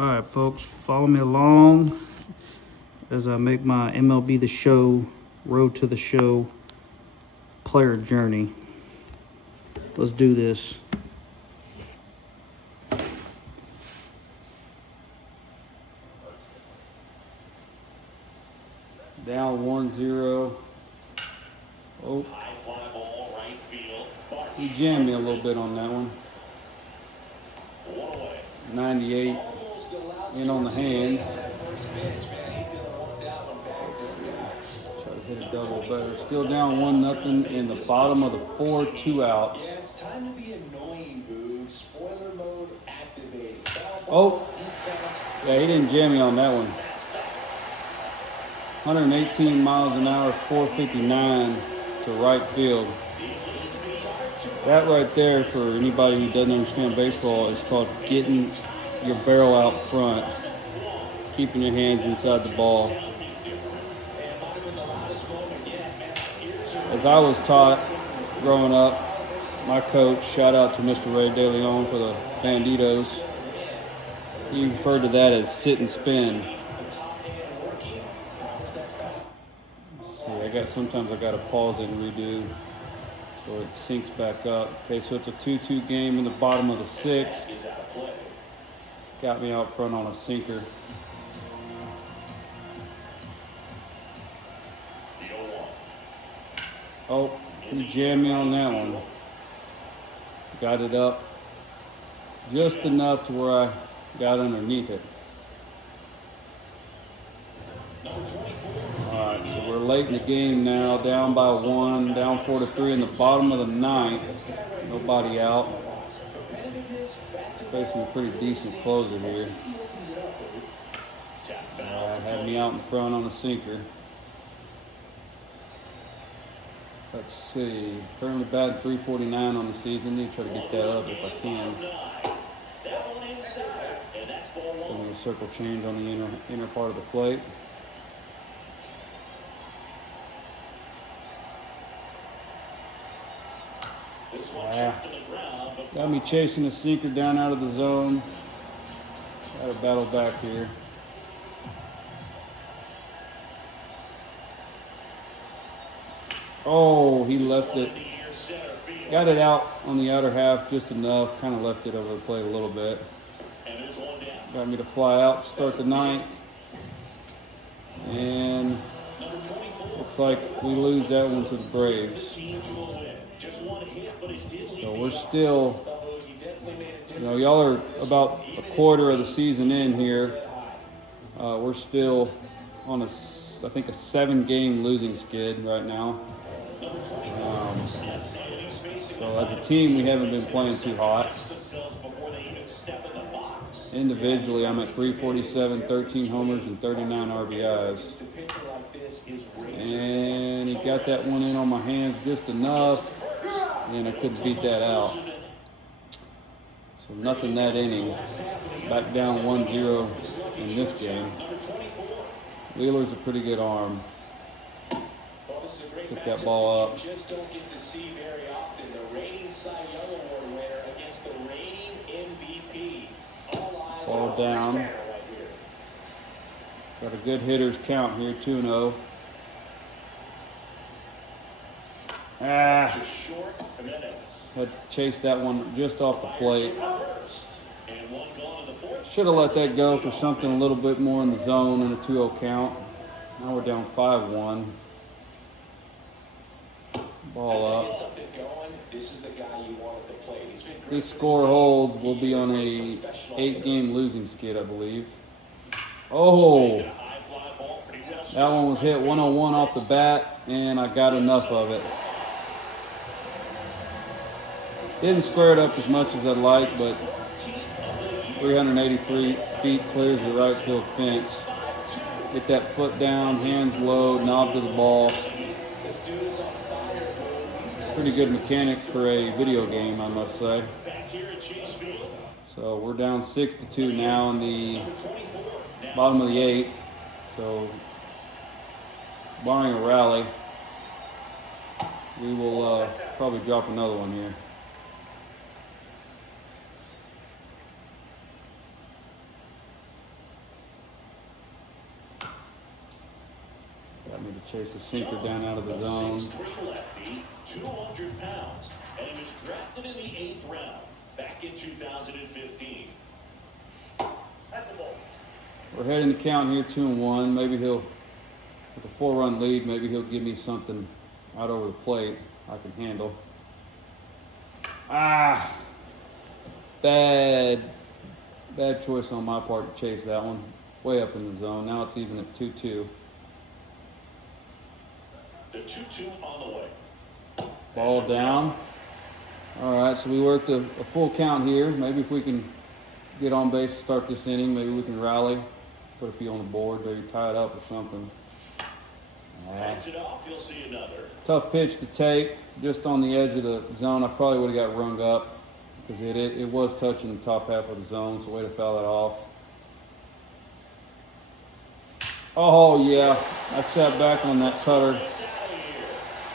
All right, folks, follow me along as I make my MLB The Show, Road to the Show player journey. Let's do this. Down 1-0. Oh, he jammed me a little bit on that one. 98 in on the hands. Try to hit a double better. Still down 1-0 in the bottom of the 4, 2 outs. It's time to be annoying, Boog. Spoiler mode activated. Oh, yeah, he didn't jam me on that one. 118 miles an hour, 459 to right field. That right there, for anybody who doesn't understand baseball, is called getting your barrel out front, keeping your hands inside the ball. As I was taught growing up, my coach, shout out to Mr. Ray De Leon for the Banditos, he referred to that as sit and spin. Let's see, sometimes I got to pause it and redo so it syncs back up. Okay, so it's a 2-2 game in the bottom of the 6th. Got me out front on a sinker. Oh, he jammed me on that one. Got it up just enough to where I got underneath it. All right, so we're late in the game now, down by 1, down 4-3 in the bottom of the 9th. Nobody out. Facing a pretty decent closer here. Had me out in front on a sinker. Let's see. Currently batting .349 on the season. Need to try to get that up if I can. Give me a circle change on the inner part of the plate. Got me chasing a sinker down out of the zone. Got to battle back here. Oh, he left it. Got it out on the outer half just enough. Kind of left it over the plate a little bit. Got me to fly out, start the 9th. And looks like we lose that one to the Braves. So we're still, y'all are about a quarter of the season in here. We're still on I think a 7-game losing skid right now. So as a team, we haven't been playing too hot. Individually, I'm at .347, 13 homers, and 39 RBIs. And he got that one in on my hands just enough, and I couldn't beat that out. So nothing that inning. Back down 1-0 in this game. Wheeler's a pretty good arm. Took that ball up. Just don't get to see very often. The reigning Cy Young Award winner against the reigning MVP. Ball down. Got a good hitter's count here, 2-0. Had to chase that one just off the plate. Should have let that go for something a little bit more in the zone in a 2-0 count. Now we're down 5-1. Ball up. This score holds, we'll be on a 8-game losing skid, I believe. Oh, that one was hit 101 off the bat, and I got enough of it. Didn't square it up as much as I'd like, but 383 feet clears the right field fence. Get that foot down, hands low, knob to the ball. Pretty good mechanics for a video game, I must say. So we're down 6-2 now in the bottom of the 8th. So barring a rally, we will probably drop another one here. Chase a sinker down out of the zone. 6'3" lefty, 200 pounds, and he was drafted in the 8th round back in 2015. We're heading the count here 2-1. Maybe he'll, with a 4-run lead, maybe he'll give me something out over the plate I can handle. Bad choice on my part to chase that one. Way up in the zone. Now it's even at 2-2. The 2-2 on the way. Ball down. All right, so we worked a full count here. Maybe if we can get on base to start this inning, maybe we can rally, put a few on the board, maybe tie it up or something. Fades it off, you'll see another. Tough pitch to take, just on the edge of the zone. I probably would have got rung up because it was touching the top half of the zone, so way to foul that off. Oh yeah, I sat back on that cutter.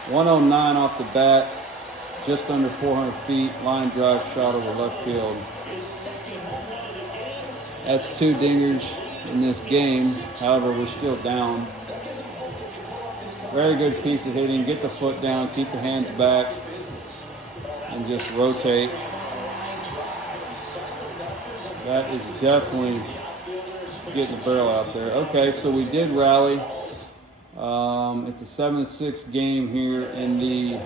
109 off the bat, just under 400 feet, line drive shot over left field. That's 2 dingers in this game. However, we're still down. Very good piece of hitting. Get the foot down, keep the hands back, and just rotate. That is definitely getting the barrel out there. Okay, so we did rally. It's a 7-6 game here in the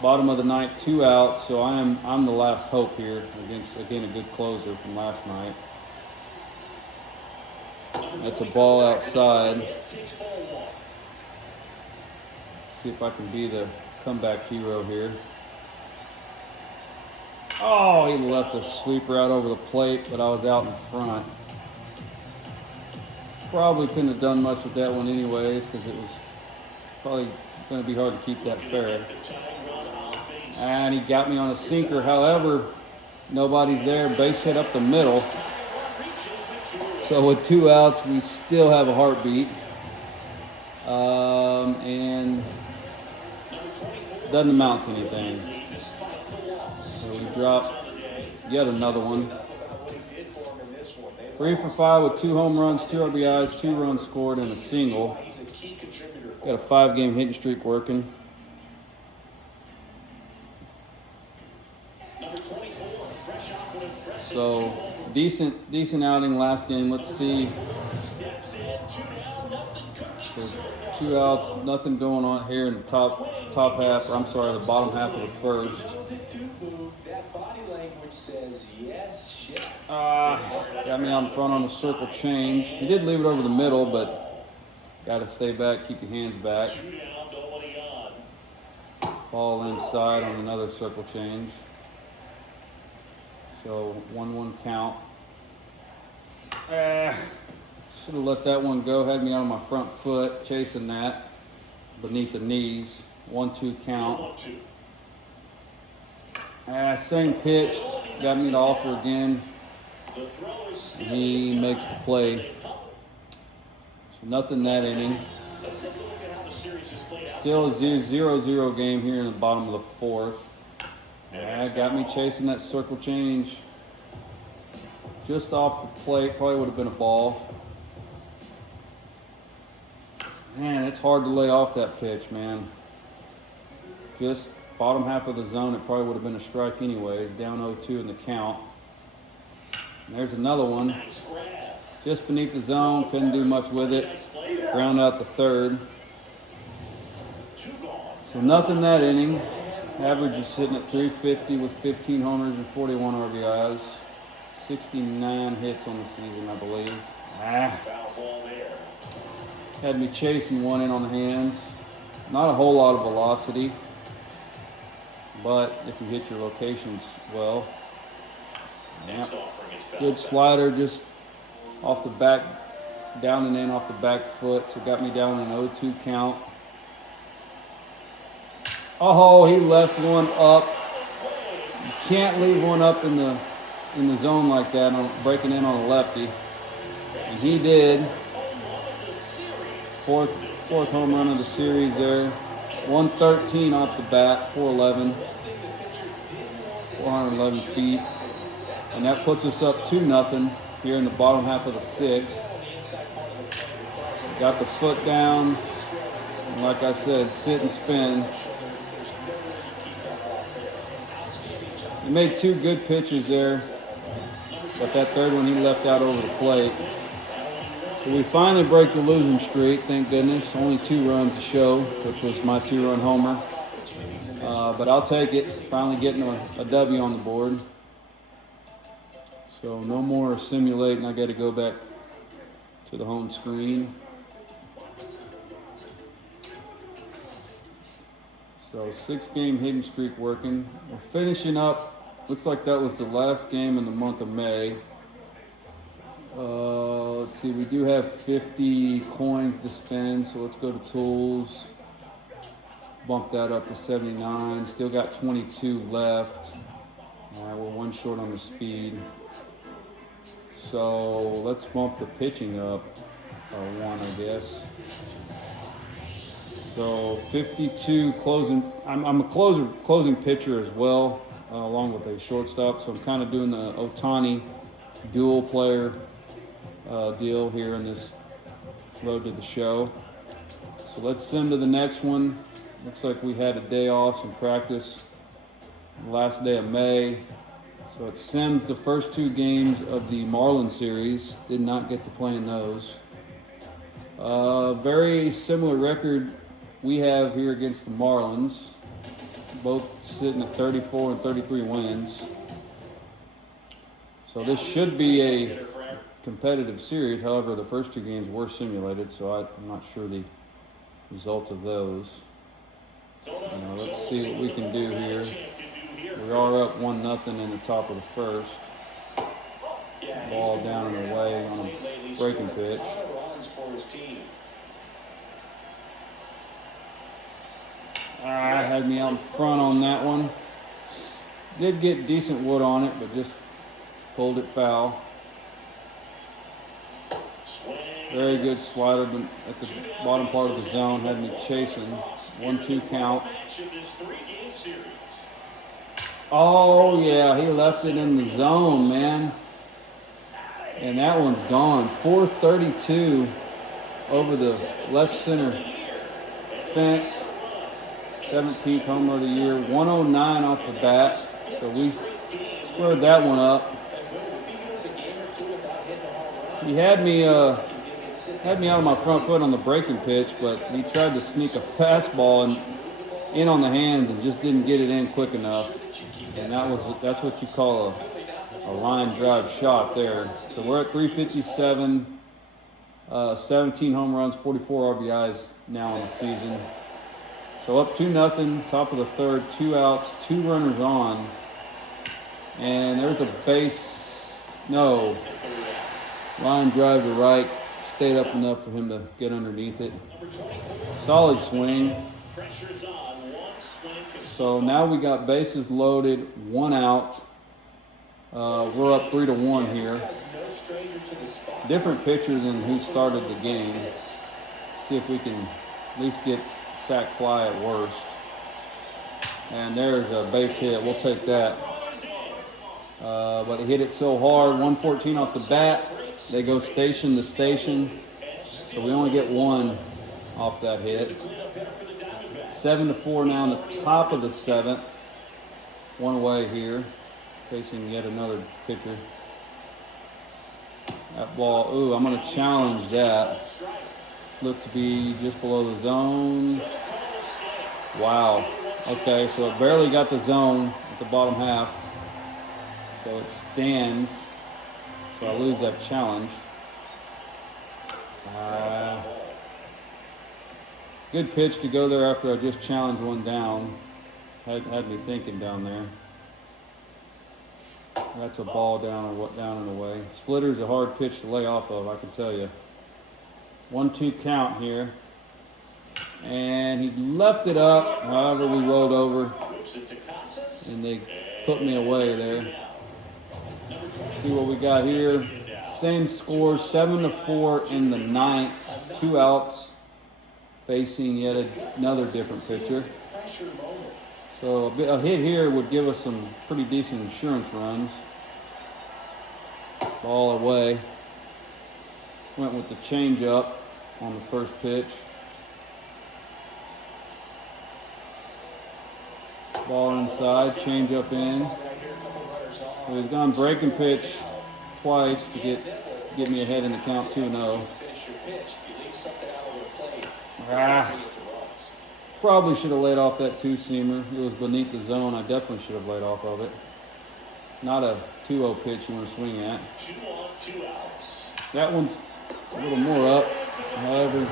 bottom of the ninth, 2 outs. So I'm the last hope here against, again, a good closer from last night. That's a ball outside. See if I can be the comeback hero here. Oh, he left a sweeper out over the plate, but I was out in front. Probably couldn't have done much with that one anyways, because it was probably going to be hard to keep that fair. And he got me on a sinker. However, nobody's there. Base hit up the middle. So with 2 outs, we still have a heartbeat. And doesn't amount to anything. So we dropped yet another one. 3 for 5 with 2 home runs, 2 RBIs, 2 runs scored, and a single. Got a 5-game hitting streak working. So decent outing last game. Let's see. So 2 outs, nothing going on here in the top half, or I'm sorry, the bottom half of the first. Got me out in front on the circle change. He did leave it over the middle, but got to stay back, keep your hands back. Ball inside on another circle change. So 1-1 count. Should have let that one go. Had me out on my front foot, chasing that beneath the knees. 1-2 count. Same pitch. Got me to offer again. And he makes the play. So nothing that inning. Still a 0-0 game here in the bottom of the fourth. Got me chasing that circle change. Just off the plate. Probably would have been a ball. Man, it's hard to lay off that pitch, man. Just bottom half of the zone, it probably would have been a strike anyways. Down 0-2 in the count. And there's another one. Just beneath the zone, couldn't do much with it. Ground out the third. So nothing that inning. Average is sitting at 350 with 15 homers and 41 RBIs. 69 hits on the season, I believe. Had me chasing one in on the hands. Not a whole lot of velocity, but if you hit your locations well. Yep. Good slider, just off the back, down and in off the back foot, so got me down an 0-2 count. Oh, he left one up. You can't leave one up in the zone like that, breaking in on a lefty. And he did. Fourth home run of the series there. 113 off the bat, 411. 411 feet. And that puts us up 2-0 here in the bottom half of the sixth. Got the foot down, And like I said, sit and spin. He made 2 good pitches there, but that third one he left out over the plate. So we finally break the losing streak, thank goodness. Only 2 runs to show, which was my 2-run homer. But I'll take it, finally getting a W on the board. So no more simulating, I got to go back to the home screen. So 6-game hitting streak working. We're finishing up, looks like that was the last game in the month of May. Let's see, we do have 50 coins to spend, so let's go to tools. Bump that up to 79, still got 22 left. All right, we're 1 short on the speed. So let's bump the pitching up 1, I guess. So 52 closing. I'm a closing pitcher as well, along with a shortstop. So I'm kind of doing the Ohtani dual player deal here in this road to the show. So let's send to the next one. Looks like we had a day off, some practice, last day of May. So it sims the first 2 games of the Marlins series. Did not get to play in those. Very similar record we have here against the Marlins. Both sitting at 34 and 33 wins. So this should be a competitive series. However, the first 2 games were simulated, so I'm not sure the result of those. Let's see what we can do here. We are up 1-0 in the top of the first. Ball down and away on a breaking pitch. Had me out in front on that one. Did get decent wood on it, but just pulled it foul. Very good slider at the bottom part of the zone. Had me chasing. 1-2 count. Oh, yeah, he left it in the zone, man. And that one's gone. 432 over the left center fence. 17th homer of the year. 109 off the bat. So we squared that one up. He had me out of my front foot on the breaking pitch, but he tried to sneak a fastball in on the hands and just didn't get it in quick enough. And that's what you call a line drive shot there. So we're at 357, 17 home runs, 44 RBIs now in the season. So up 2-0, top of the third, 2 outs, 2 runners on. And there's a line drive to right, stayed up enough for him to get underneath it. Solid swing. So now we got bases loaded, 1 out. We're up 3-1 here. Different pitchers than who started the game. See if we can at least get sac fly at worst. And there's a base hit. We'll take that. But he hit it so hard. 114 off the bat. They go station to station. So we only get 1 off that hit. 7-4 now in the top of the 7th. 1 away here. Facing yet another pitcher. That ball, I'm going to challenge that. Looked to be just below the zone. Wow. Okay, so it barely got the zone at the bottom half. So it stands. So I lose that challenge. Good pitch to go there after I just challenged 1 down. Had me thinking down there. That's a ball down and away. Splitter's a hard pitch to lay off of, I can tell you. 1-2 count here. And he left it up. However, we rolled over. And they put me away there. See what we got here. Same score, 7-4 in the 9th. 2 outs. Facing yet another different pitcher. So a hit here would give us some pretty decent insurance runs. Ball away. Went with the changeup on the first pitch. Ball inside, change up in. So he's gone breaking pitch twice to get me ahead in the count 2-0. Probably should have laid off that two-seamer. It was beneath the zone. I definitely should have laid off of it. Not a 2-0 pitch you want to swing at. That one's a little more up. However,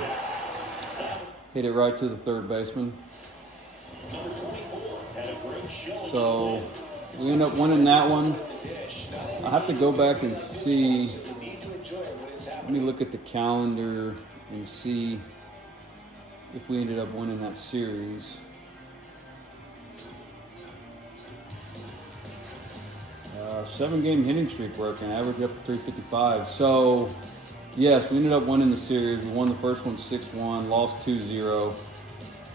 hit it right to the third baseman. So we end up winning that one. I have to go back and see. Let me look at the calendar and see if we ended up winning that series. 7-game hitting streak broken, average up to 355. So, yes, we ended up winning the series. We won the first one 6-1, lost 2-0,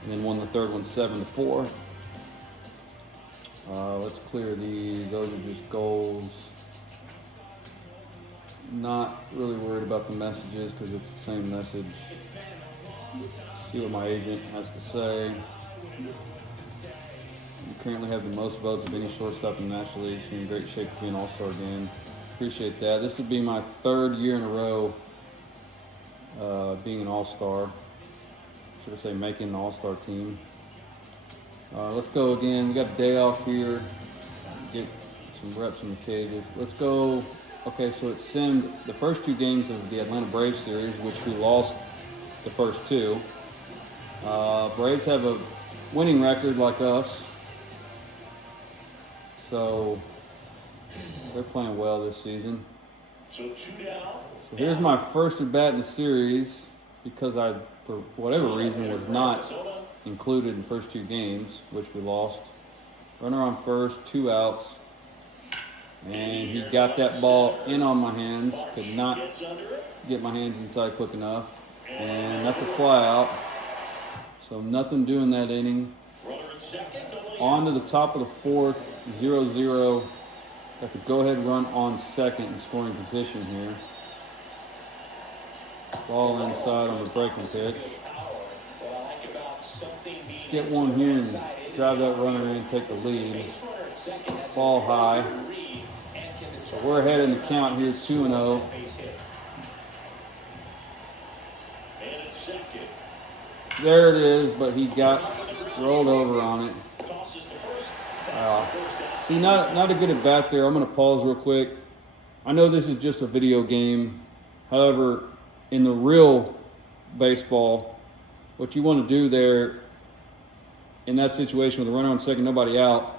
and then won the third one 7-4. Let's clear these. Those are just goals. Not really worried about the messages because it's the same message. See what my agent has to say. We currently have the most votes of any shortstop in the National League. She's in great shape to be an all-star again. Appreciate that. This would be my third year in a row being an all-star. Should I say making an all-star team. Let's go again. We got a day off here. Get some reps in the cages. Let's go. Okay, so it simmed the first 2 games of the Atlanta Braves series, which we lost the first 2. Braves have a winning record like us, so they're playing well this season. So here's my first at bat in the series because I, for whatever reason, was not included in the first 2 games, which we lost. Runner on first, 2 outs. And he got that ball in on my hands. Could not get my hands inside quick enough. And that's a fly out. So nothing doing that inning. On to the top of the 4th, 0-0. Got the go-ahead run on second in scoring position here. Ball inside on the breaking pitch. Get one here and drive that runner in, take the lead. Ball high. So we're ahead in the count here, 2-0. There it is, but he got rolled over on it. See, not a good at bat there. I'm going to pause real quick. I know this is just a video game. However, in the real baseball, what you want to do there in that situation with a runner on second, nobody out,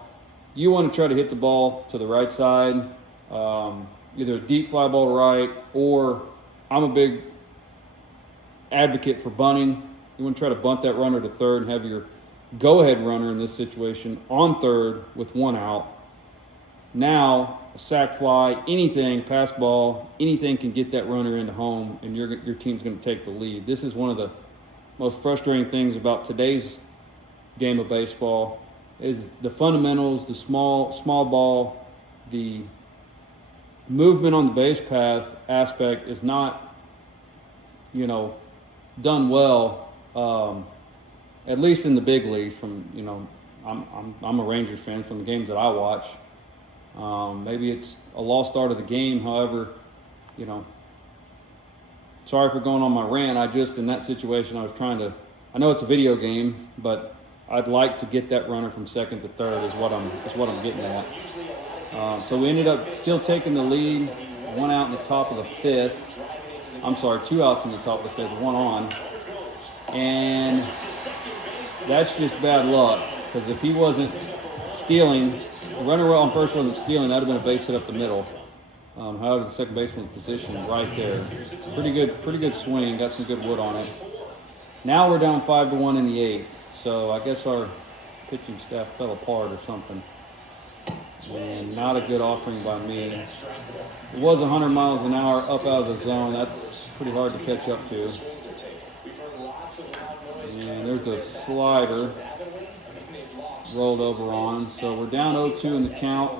you want to try to hit the ball to the right side, either a deep fly ball to right, or I'm a big advocate for bunting. You want to try to bunt that runner to third and have your go-ahead runner in this situation on third with 1 out. Now, a sac fly, anything, pass ball, anything can get that runner into home, and your team's going to take the lead. This is one of the most frustrating things about today's game of baseball is the fundamentals, the small ball, the movement on the base path aspect is not, done well. At least in the big leagues. I'm a Rangers fan from the games that I watch. Maybe it's a lost art of the game. However, sorry for going on my rant. In that situation, I know it's a video game, but I'd like to get that runner from second to third is what I'm getting at. So we ended up still taking the lead, 1 out in the top of the 5th. I'm sorry, 2 outs in the top of the 5th, 1 on. And that's just bad luck, because if he wasn't stealing, the runner on first wasn't stealing, that would have been a base hit up the middle. However, the second baseman's position right there. Pretty good swing, got some good wood on it. Now we're down 5-1 in the 8th, so I guess our pitching staff fell apart or something. And not a good offering by me. It was 100 miles an hour up out of the zone. That's pretty hard to catch up to. And there's a slider rolled over on. So we're down 0-2 in the count.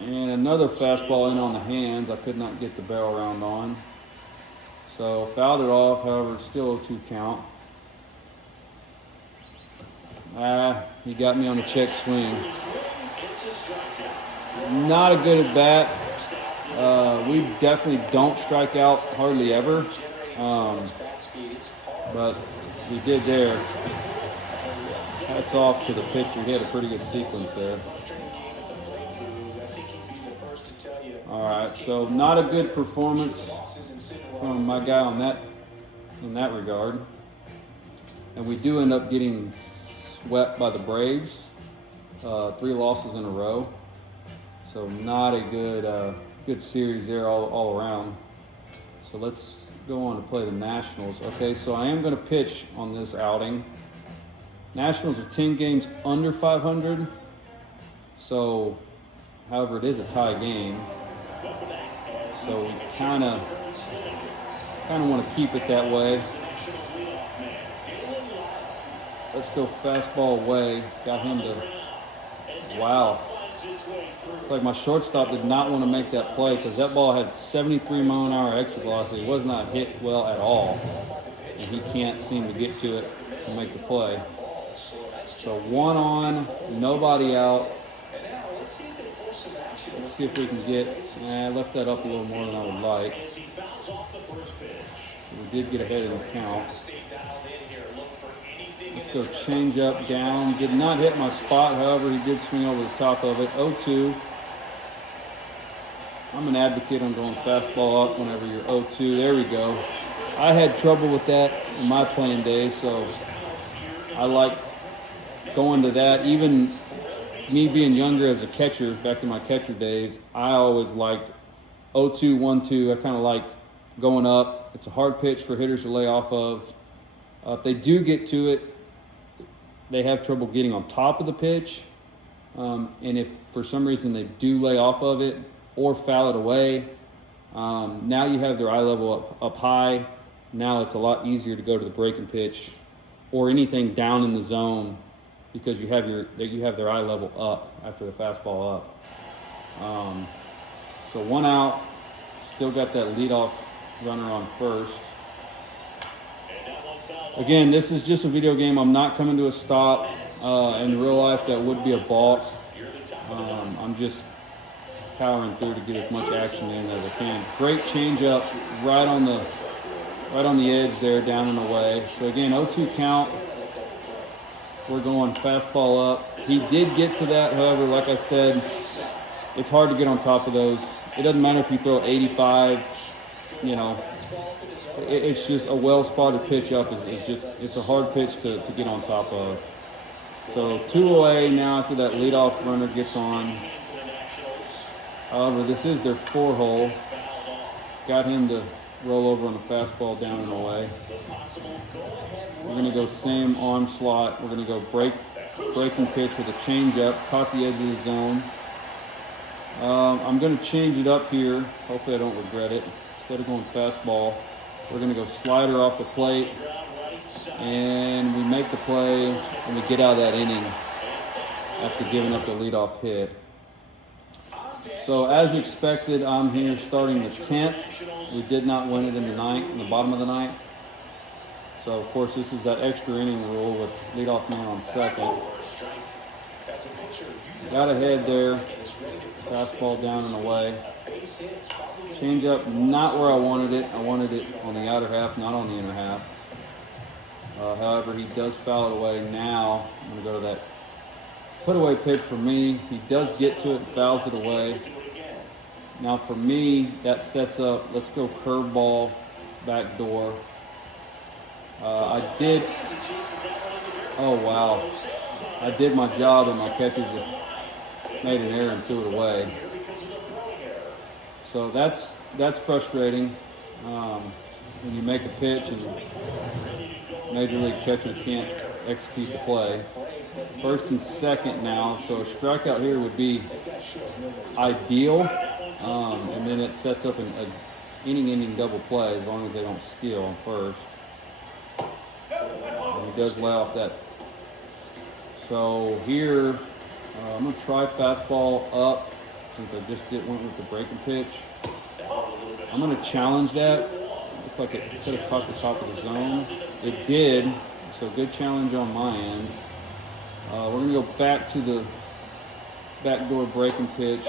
And another fastball in on the hands. I could not get the barrel round on. So fouled it off. However, it's still 0-2 count. He got me on a check swing. Not a good at bat. We definitely don't strike out hardly ever. But we did there. Hats off to the pitcher. He had a pretty good sequence there. All right, so not a good performance from my guy on that in that regard. And we do end up getting swept by the Braves. 3 losses in a row. So not a good series there all around. So let's go on to play the Nationals. Okay, so I am going to pitch on this outing. Nationals are 10 games under 500. So, however, it is a tie game. So we kind of want to keep it that way. Let's go fastball away. Got him to, wow. It's like my shortstop did not want to make that play because that ball had 73 mile-an-hour exit velocity. It was not hit well at all. And he can't seem to get to it and make the play. So 1 on, nobody out. Let's see if we can get, I left that up a little more than I would like. We did get ahead in the count. Let's go change up down. Did not hit my spot, however, he did swing over the top of it. 0-2. I'm an advocate on going fastball up whenever you're 0-2. There we go. I had trouble with that in my playing days, so I like going to that. Even me being younger as a catcher, back in my catcher days, I always liked 0-2, 1-2. I kind of liked going up. It's a hard pitch for hitters to lay off of. If they do get to it, they have trouble getting on top of the pitch. And if for some reason they do lay off of it or foul it away, now you have their eye level up high. Now it's a lot easier to go to the breaking pitch or anything down in the zone because you have their eye level up after the fastball up. So 1 out, still got that leadoff runner on first. Again, this is just a video game. I'm not coming to a stop. In real life, that would be a balk. I'm just powering through to get as much action in as I can. Great changeup, right on the edge there, down and away. So again, 0-2 count. We're going fastball up. He did get to that, however, like I said, it's hard to get on top of those. It doesn't matter if you throw 85, it's just a well-spotted pitch up. It's a hard pitch to get on top of. So 2 away now after that leadoff runner gets on. However, this is their 4-hole. Got him to roll over on a fastball down and away. We're going to go same arm slot. We're going to go breaking pitch with a changeup. Caught the edge of the zone. I'm going to change it up here. Hopefully I don't regret it. Instead of going fastball, we're going to go slider off the plate. And we make the play and we get out of that inning after giving up the leadoff hit. So as expected, I'm here starting the 10th. We did not win it in the 9th, in the bottom of the 9th. So of course this is that extra inning rule with leadoff man on second. Got ahead there. Fastball down and away. Change up, not where I wanted it. I wanted it on the outer half, not on the inner half. However, he does foul it away. Now I'm going to go to that put away pitch for me. He does get to it and fouls it away. Now for me, that sets up, let's go curveball, back door. I did my job and my catcher just made an error and threw it away. So that's frustrating when you make a pitch and major league catcher can't execute the play. First and second now, so a strikeout here would be ideal, and then it sets up an inning-ending double play as long as they don't steal on first. And he does lay off that. So here, I'm going to try fastball up since I just went with the breaking pitch. I'm going to challenge that. Looked like it could have caught the top of the zone. It did, so good challenge on my end. We're going to go back to the backdoor breaking pitch.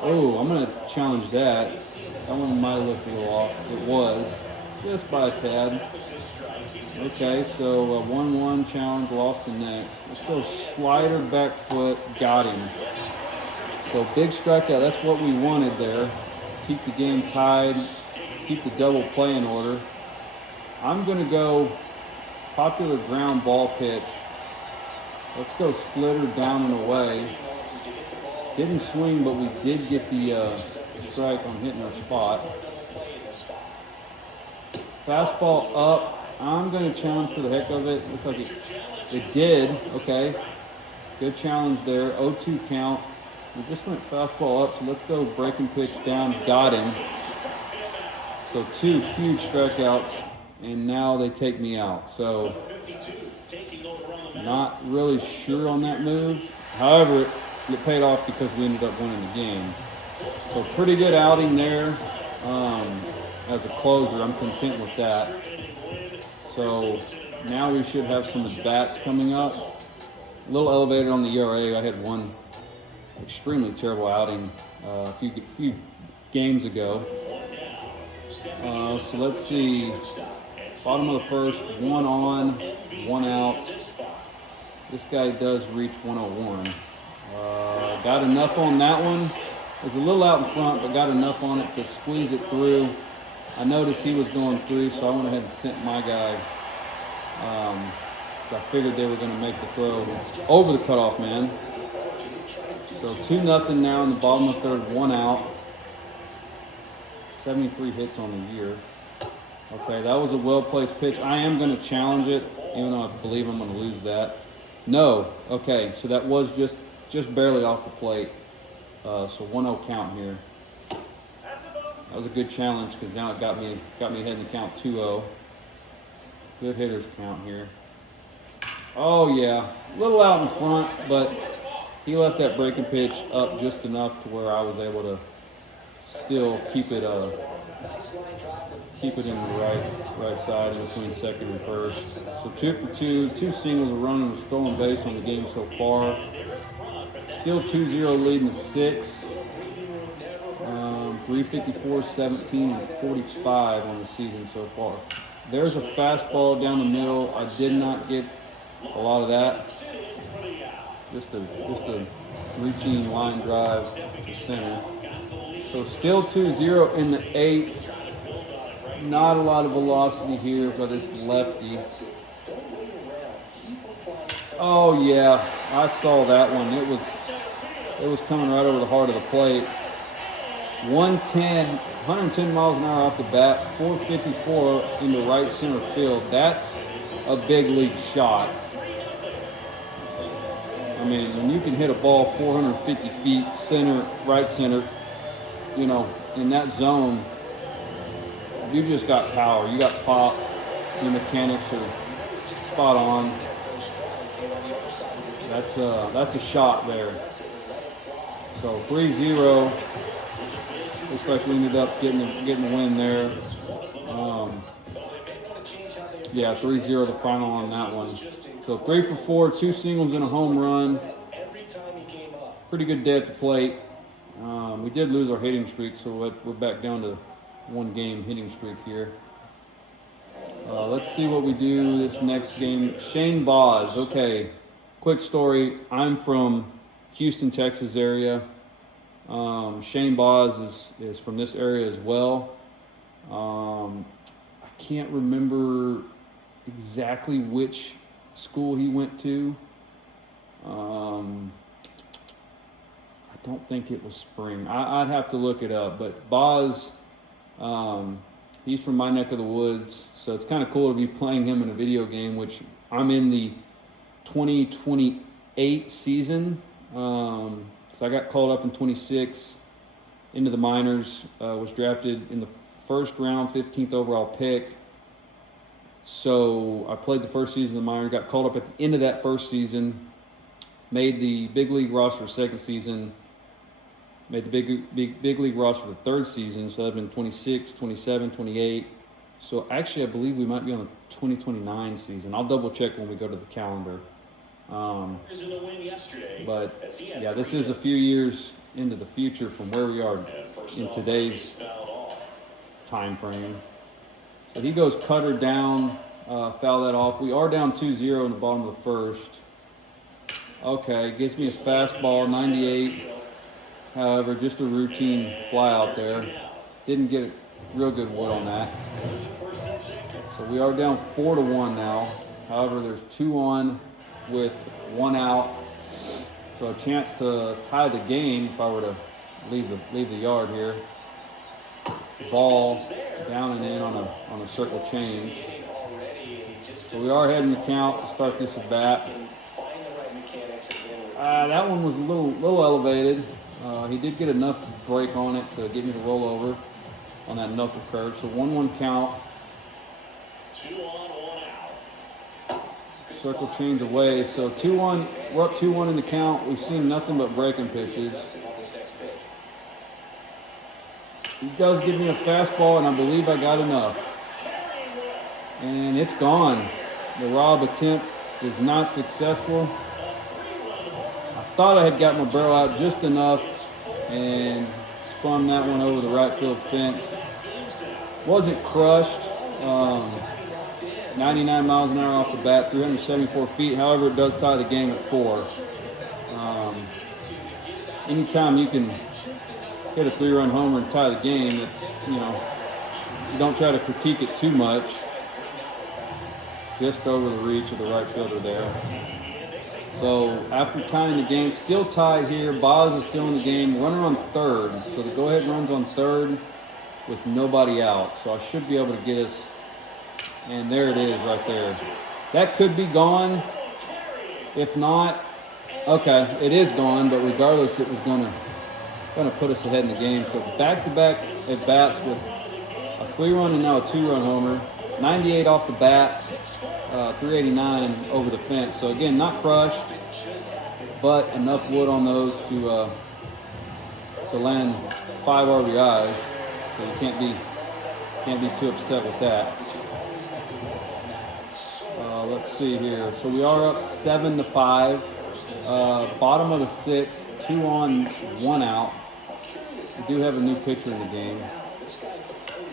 Oh, I'm going to challenge that. That one might have looked a little off. It was, just by a tad. Okay, so 1-1 challenge, lost the next. Let's go slider, back foot, got him. So big strikeout, that's what we wanted there. Keep the game tied, keep the double play in order. I'm going to go popular ground ball pitch. Let's go splitter down and away. Didn't swing, but we did get the strike on hitting our spot. Fastball up. I'm going to challenge for the heck of it. Looks like it did. Okay. Good challenge there. 0-2 count. We just went fastball up, so let's go breaking pitch down. Got him. So 2 huge strikeouts, and now they take me out. So not really sure on that move. However, it paid off because we ended up winning the game. So pretty good outing there. As a closer, I'm content with that. So now we should have some at-bats coming up. A little elevated on the ERA. I had one extremely terrible outing a few games ago. So let's see. Bottom of the first, 1 on, 1 out. This guy does reach 101. Got enough on that one. It was a little out in front, but got enough on it to squeeze it through. I noticed he was going through, so I went ahead and sent my guy. I figured they were going to make the throw over the cutoff man. So 2-0 now in the bottom of the third, 1 out. 73 hits on the year. Okay, that was a well-placed pitch. I am going to challenge it, even though I believe I'm going to lose that. No. Okay, so that was just barely off the plate. So 1-0 count here. That was a good challenge because now it got me ahead in the count 2-0. Good hitters count here. Oh yeah, a little out in front, but he left that breaking pitch up just enough to where I was able to still keep it in the right side in between second and first. So 2 for 2, 2 singles, a run and a stolen base on the game so far. Still 2-0 lead in the 6th. 354, 17, and 45 on the season so far. There's a fastball down the middle. I did not get a lot of that. Just a routine line drive to center. So still 2-0 in the 8th. Not a lot of velocity here, but it's lefty. Oh yeah, I saw that one. It was coming right over the heart of the plate. 110 miles an hour off the bat, 454 into right center field. That's a big league shot. I mean, when you can hit a ball 450 feet right center, in that zone, you just got power. You got pop. Your mechanics are spot on. That's a shot there. So 3-0. Looks like we ended up getting the win there. Yeah, 3-0 the final on that one. So 3 for 4, 2 singles and a home run. Pretty good day at the plate. We did lose our hitting streak, so we're back down to 1 game hitting streak here. Let's see what we do this next game. Shane Boz. Okay, quick story. I'm from Houston, Texas area. Shane Boz is from this area as well. I can't remember exactly which school he went to. I don't think it was Spring. I'd have to look it up. But Boz, he's from my neck of the woods, so it's kind of cool to be playing him in a video game, which I'm in the 2028 season. So I got called up in 26 into the minors, was drafted in the first round, 15th overall pick. So I played the first season of the minors, got called up at the end of that first season, made the big league roster second season, made the big league roster the third season, so that would have been 26, 27, 28. So actually I believe we might be on the 2029 season. I'll double check when we go to the calendar. But yeah, this is a few years into the future from where we are in today's time frame. So he goes cutter down, foul that off. We are down 2-0 in the bottom of the first. Okay, gets me a fastball, 98. However, just a routine fly out there. Didn't get a real good wood on that. So we are down 4-1 now. However, there's 2 on with 1 out. So a chance to tie the game if I were to leave the yard here. Ball down and in on a circle change. So we are heading the count to start this at bat. That one was a little elevated. He did get enough break on it to get me to roll over on that knuckle curve. So 1-1 count. 2 on, 1 out. Circle change away. So 2-1. We're up 2-1 in the count. We've seen nothing but breaking pitches. He does give me a fastball, and I believe I got enough. And it's gone. The rob attempt is not successful. I thought I had got my barrel out just enough and spun that one over the right field fence. Wasn't crushed. 99 miles an hour off the bat, 374 feet. However, it does tie the game at 4. Anytime you can hit a 3-run homer and tie the game, it's, you don't try to critique it too much. Just over the reach of the right fielder there. So after tying the game, still tied here. Boz is still in the game. Runner on third. So the go-ahead run's on third with nobody out. So I should be able to get us. And there it is right there. That could be gone. If not, okay, it is gone. But regardless, it was going to put us ahead in the game. So back-to-back at bats with a 3-run and now a 2-run homer. 98 off the bat, 389 over the fence. So again, not crushed, but enough wood on those to land 5 RBIs. So you can't be too upset with that. Let's see here. So we are up 7-5. Bottom of the 6th, 2 on, 1 out. We do have a new pitcher in the game.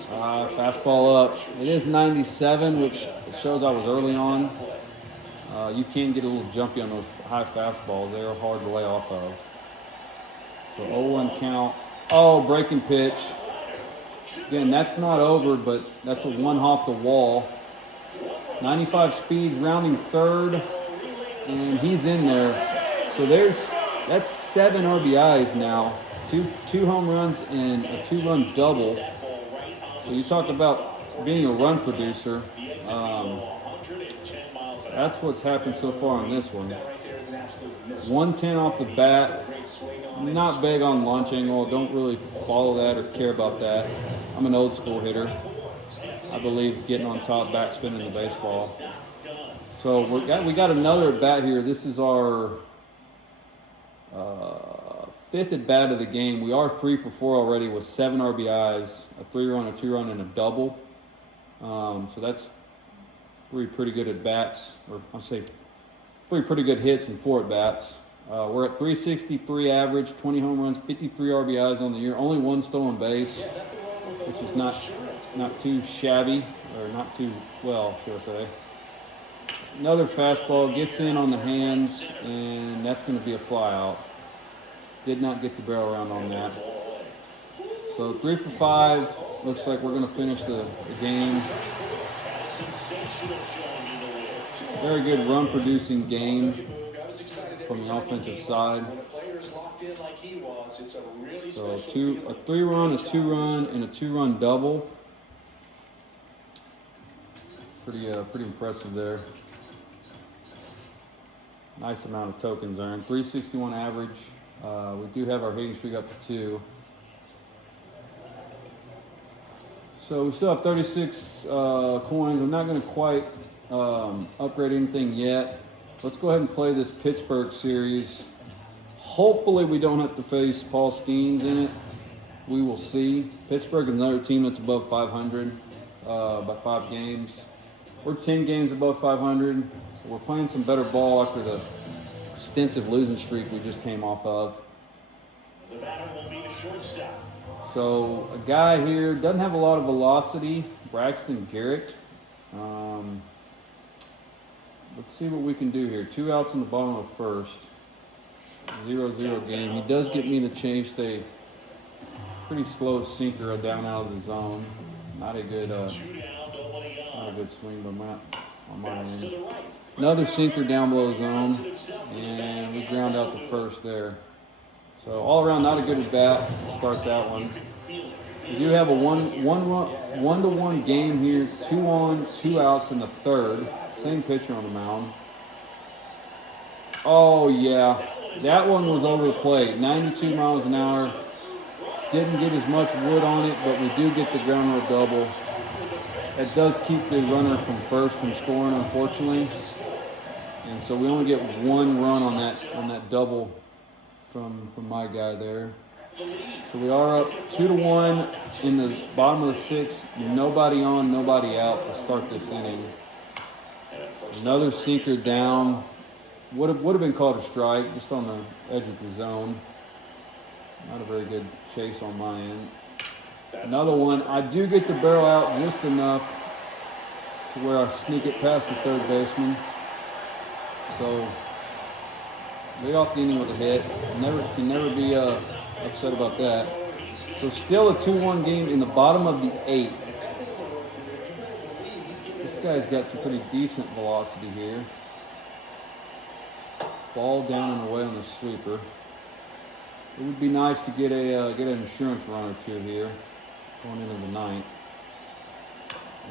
Fastball up. It is 97, which shows I was early on. You can get a little jumpy on those high fastballs. They are hard to lay off of. So 0-1 count. Oh, breaking pitch. Again, that's not over, but that's a 1 hop the wall. 95 speeds, rounding third, and he's in there. So that's 7 RBIs now. Two home runs and a 2-run double. So you talk about being a run producer. That's what's happened so far on this one. 110 off the bat. Not big on launch angle. Don't really follow that or care about that. I'm an old school hitter. I believe getting on top, backspinning the baseball. So we got another at bat here. This is our 5th at bat of the game. We are 3 for 4 already with 7 RBIs, a 3-run, a 2-run, and a double. So that's 3 pretty good at bats, or I'll say 3 pretty good hits and 4 at bats. We're at 363 average, 20 home runs, 53 RBIs on the year, only 1 stolen base, which is not too shabby, or not too well, should I say. Another fastball gets in on the hands, and that's going to be a fly out. Did not get the barrel around on that. So 3 for 5. Looks like we're going to finish the game. Very good run producing game from the offensive side. So a 3-run, a 2-run, and a 2-run double. Pretty impressive there. Nice amount of tokens earned. 361 average. We do have our hitting streak up to 2. So we still have 36 coins. I'm not going to quite upgrade anything yet. Let's go ahead and play this Pittsburgh series. Hopefully we don't have to face Paul Skeens in it. We will see. Pittsburgh is another team that's above 500 by 5 games. We're 10 games above 500. We're playing some better ball after the extensive losing streak we just came off of. The batter will be the shortstop. So a guy here doesn't have a lot of velocity, Braxton Garrett. Let's see what we can do here. 2 outs in the bottom of first. 0-0 game. He does get me the chase. A pretty slow sinker down out of the zone. Not a good swing, but on my end. Another sinker down below the zone, and we ground out the first there. So all around, not a good at bat to start that one. We do have a one-to-one game here. 2 on, 2 outs in the third. Same pitcher on the mound. Oh yeah, that one was over the plate. 92 miles an hour. Didn't get as much wood on it, but we do get the ground rule double. It does keep the runner from first from scoring, unfortunately. And so we only get 1 run on that double from my guy there. So we are up 2-1 in the bottom of the 6th. Nobody on, nobody out to start this inning. Another sinker down. Would have been called a strike, just on the edge of the zone. Not a very good chase on my end. Another one. I do get the barrel out just enough to where I sneak it past the third baseman. So lead off the inning with a hit. Can never be upset about that. So still a 2-1 game in the bottom of the 8th. This guy's got some pretty decent velocity here. Ball down and away on the sweeper. It would be nice to get an insurance run or two here going into the 9th.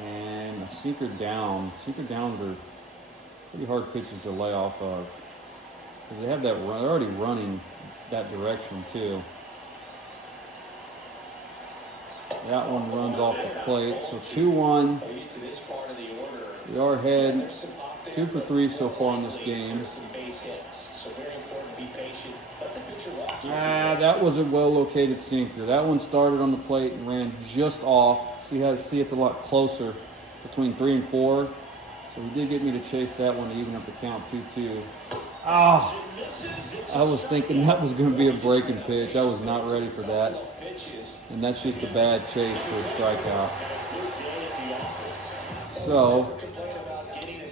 And a sinker down. Sinker downs are pretty hard pitches to lay off of because they have that run. They're already running that direction too. That one runs off the plate. So 2-1. We are ahead 2 for 3 so far in this game. That was a well-located sinker. That one started on the plate and ran just off. See it's a lot closer between 3 and 4. So he did get me to chase that one to even up the count 2-2. I was thinking that was going to be a breaking pitch. I was not ready for that. And that's just a bad chase for a strikeout. So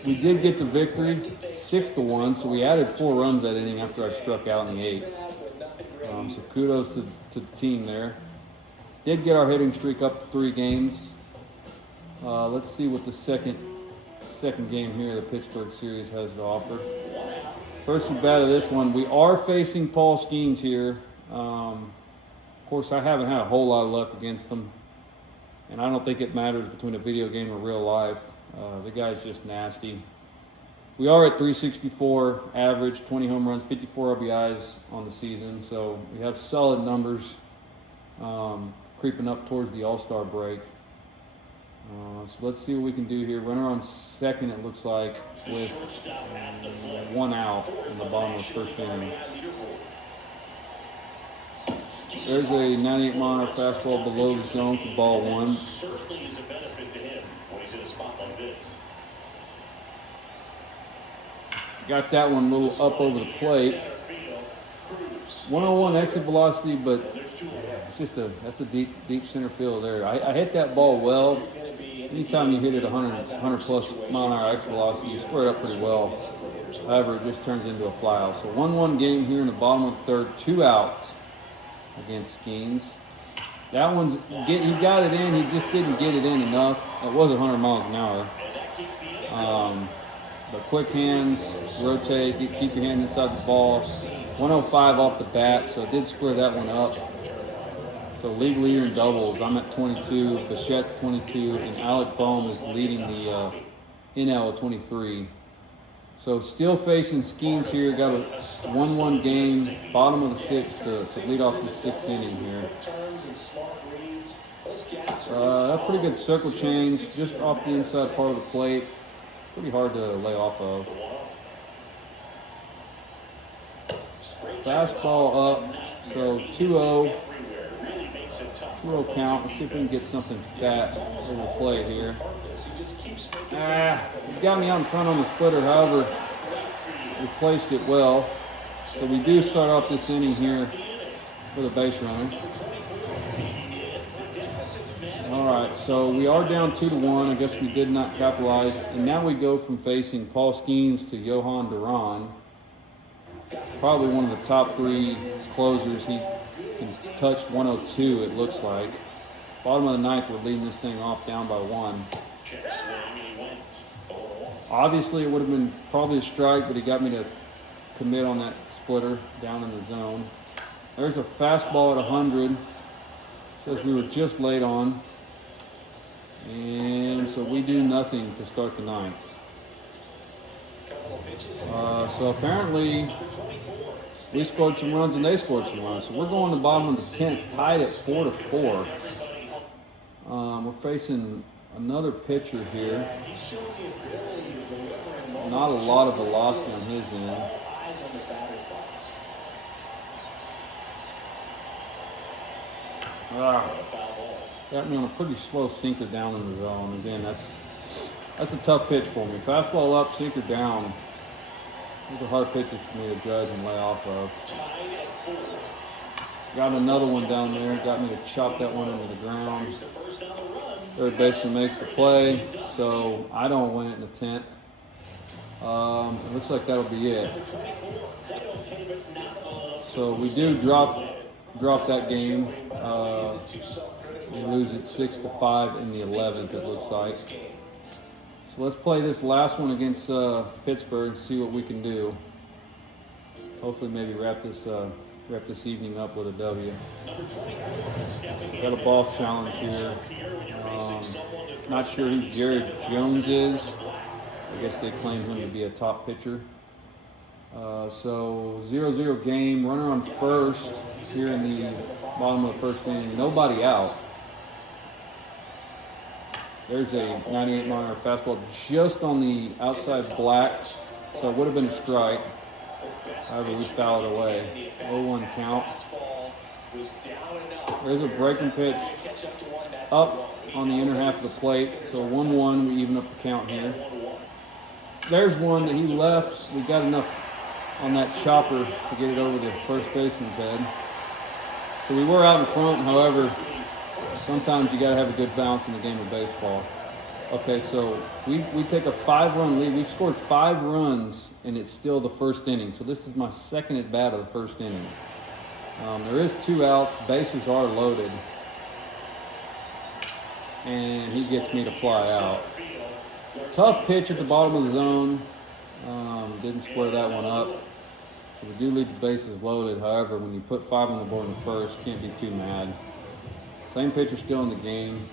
we did get the victory, 6-1. So we added 4 runs that inning after I struck out in the 8th. So kudos to the team there. Did get our hitting streak up to 3 games. Let's see what the second game here the Pittsburgh series has to offer. First at bat of this one, we are facing Paul Skeens here. Of course, I haven't had a whole lot of luck against him, and I don't think it matters between a video game or real life. The guy's just nasty. We are at 364 average, 20 home runs, 54 RBIs on the season, so we have solid numbers creeping up towards the All-Star break. So let's see what we can do here. Runner on second, it looks like, with 1 out in the bottom of the first inning. There's a 98 mile fastball below the zone for ball 1. Got that one a little up over the plate. 101 exit velocity, but it's just that's a deep center field there. I hit that ball well. Anytime you hit it 100 plus mile an hour exit velocity, you square it up pretty well. However, it just turns into a flyout. So 1-1 game here in the bottom of the third, 2 outs against Skeens. That one's he got it in. He just didn't get it in enough. It was 100 miles an hour. But quick hands, rotate, keep your hand inside the ball. 105 off the bat, so it did square that one up. So league leader in doubles. I'm at 22, Bichette's 22, and Alec Bohm is leading the NL at 23. So still facing Skeens here. Got a 1-1 game, bottom of the 6th to lead off the 6th inning here. A pretty good circle change just off the inside part of the plate. Pretty hard to lay off of. Fastball up, so 2-0. 2-0 count. Let's see if we can get something fat over the plate here. He got me out in front on the splitter, however, we placed it well. So we do start off this inning here with a base runner. All right, so we are down 2-1. I guess we did not capitalize. And now we go from facing Paul Skeens to Johan Duran. Probably one of the top 3 closers. He can touch 102, it looks like. Bottom of the ninth, we're leading this thing off down by 1. Obviously, it would have been probably a strike, but he got me to commit on that splitter down in the zone. There's a fastball at 100. Says we were just late on. And so we do nothing to start the ninth. So apparently we scored some runs and they scored some runs. So we're going to the bottom of the 10th, tied at 4-4. We're facing another pitcher here. Not a lot of velocity on his end. Got me on a pretty slow sinker down in the zone. Again, that's a tough pitch for me. Fastball up, sinker down. These are hard pitches for me to judge and lay off of. Got another one down there. Got me to chop that one into the ground. Third baseman makes the play, so I don't win it in the 10th. It looks like that'll be it. So we do drop that game. We lose it 6-5 in the 11th, it looks like. So let's play this last one against Pittsburgh and see what we can do. Hopefully maybe wrap this evening up with a W. Got a boss challenge here. Not sure who Jared Jones is. I guess they claim him to be a top pitcher. So 0-0 game, runner on first here in the bottom of the first inning, nobody out. There's a 98-mile fastball just on the outside black, so it would have been a strike. However, we fouled it away. 0-1 count. There's a breaking pitch up on the inner half of the plate, so 1-1, we even up the count here. There's one that he left. We got enough on that chopper to get it over the first baseman's head. So we were out in front, however, sometimes you got to have a good balance in the game of baseball. Okay, so we take a 5-run lead. We've scored 5 runs, and it's still the first inning. So this is my second at bat of the first inning. There is 2 outs. Bases are loaded. And he gets me to fly out. Tough pitch at the bottom of the zone. Didn't square that one up. So we do leave the bases loaded. However, when you put 5 on the board in the first, can't be too mad. Same pitcher still in the game.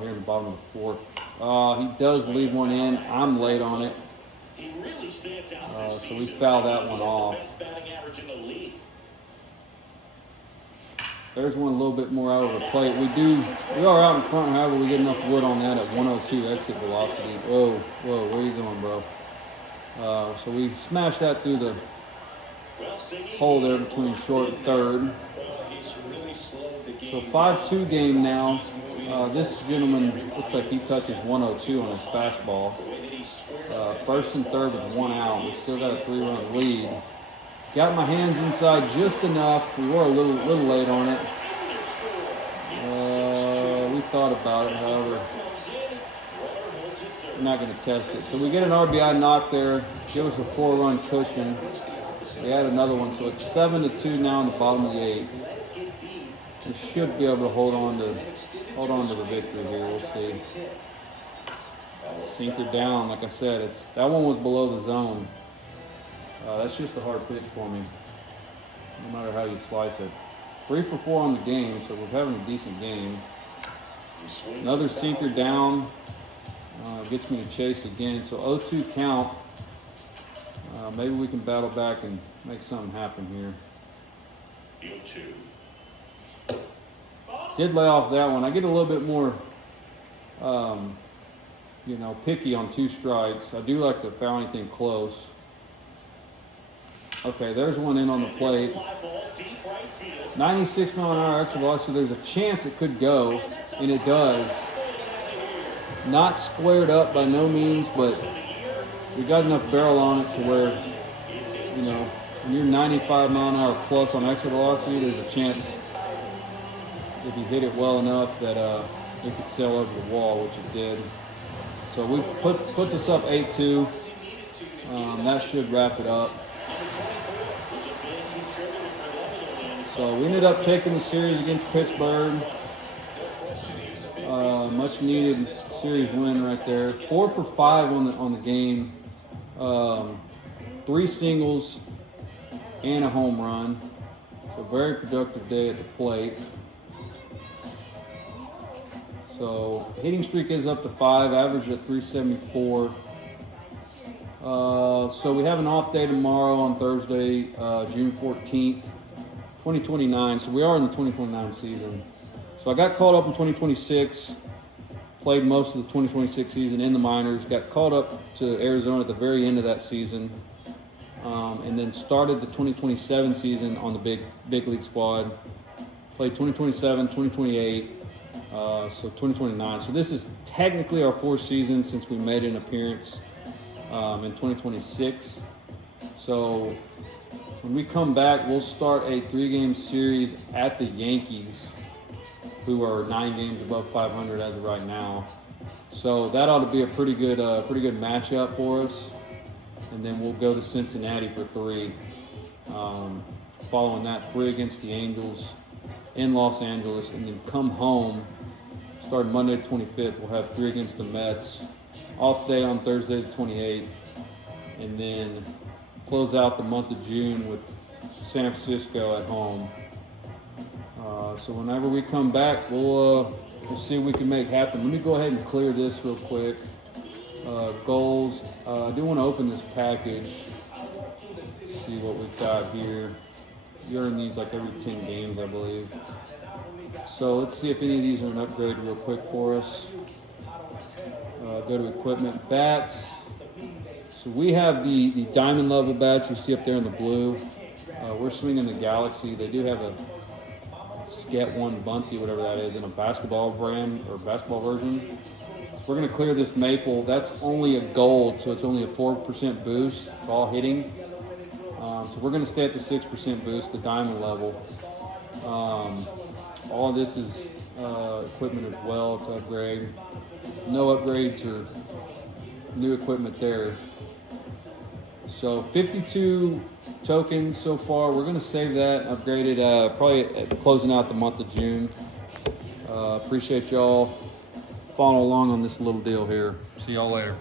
Here in the bottom of the 4th. He does leave one in. I'm late on it. So we foul that one off. There's one a little bit more out of the plate. We are out in front, however, we get enough wood on that at 102 exit velocity. Whoa, where you going, bro? So we smashed that through the hole there between short and third. So 5-2 game now. This gentleman looks like he touches 102 on his fastball. First and third with 1 out. We still got a 3-run lead. Got my hands inside just enough. We were a little late on it. We thought about it, however, we're not going to test it. So we get an RBI knock there. Give us a 4-run cushion. We add another one, so it's 7-2 now in the bottom of the 8th. We should be able to hold on to the victory here. We'll see. Sinker down, like I said, that one was below the zone. That's just a hard pitch for me, no matter how you slice it. 3 for 4 on the game, so we're having a decent game. Another sinker down, gets me to chase again. So 0-2 count. Maybe we can battle back and make something happen here. Did lay off that one. I get a little bit more, picky on 2 strikes. I do like to foul anything close. Okay, there's one in on the plate. 96-mile-an-hour extra velocity. There's a chance it could go, and it does. Not squared up by no means, but we got enough barrel on it to where you know, when you're 95 mile an hour plus on exit velocity, there's a chance if you hit it well enough that it could sail over the wall, which it did. So we put this up 8-2. That should wrap it up. So we ended up taking the series against Pittsburgh. Much needed series win right there. 4 for 5 on the game. 3 singles and a home run. So very productive day at the plate. So hitting streak is up to 5, average at 374. So we have an off day tomorrow on Thursday, June 14th, 2029. So we are in the 2029 season. So I got called up in 2026, played most of the 2026 season in the minors, got called up to Arizona at the very end of that season, and then started the 2027 season on the big league squad. Played 2027, 2028, so 2029. So this is technically our 4th season since we made an appearance in 2026. So when we come back, we'll start a 3-game series at the Yankees, who are 9 games above 500 as of right now. So that ought to be a pretty good matchup for us. And then we'll go to Cincinnati for 3. Following that, 3 against the Angels in Los Angeles, and then come home. Starting Monday the 25th, we'll have 3 against the Mets. Off day on Thursday the 28th, and then close out the month of June with San Francisco at home. So whenever we come back, we'll see what we can make happen. Let me go ahead and clear this real quick. Goals. I do want to open this package. See what we've got here. You earn these like every 10 games, I believe. So let's see if any of these are an upgrade real quick for us. Go to equipment, bats. So we have the diamond level bats you see up there in the blue. We're swinging the Galaxy. They do have a Sket 1 Bunty, whatever that is, in a basketball brand or basketball version. So we're going to clear this maple. That's only a gold, so it's only a 4% boost. It's all hitting. So we're going to stay at the 6% boost, the diamond level. All of this is equipment as well to upgrade. No upgrades or new equipment there. So 52 tokens so far. We're going to save that, upgrade it probably closing out the month of June. Appreciate y'all following along on this little deal here. See y'all later.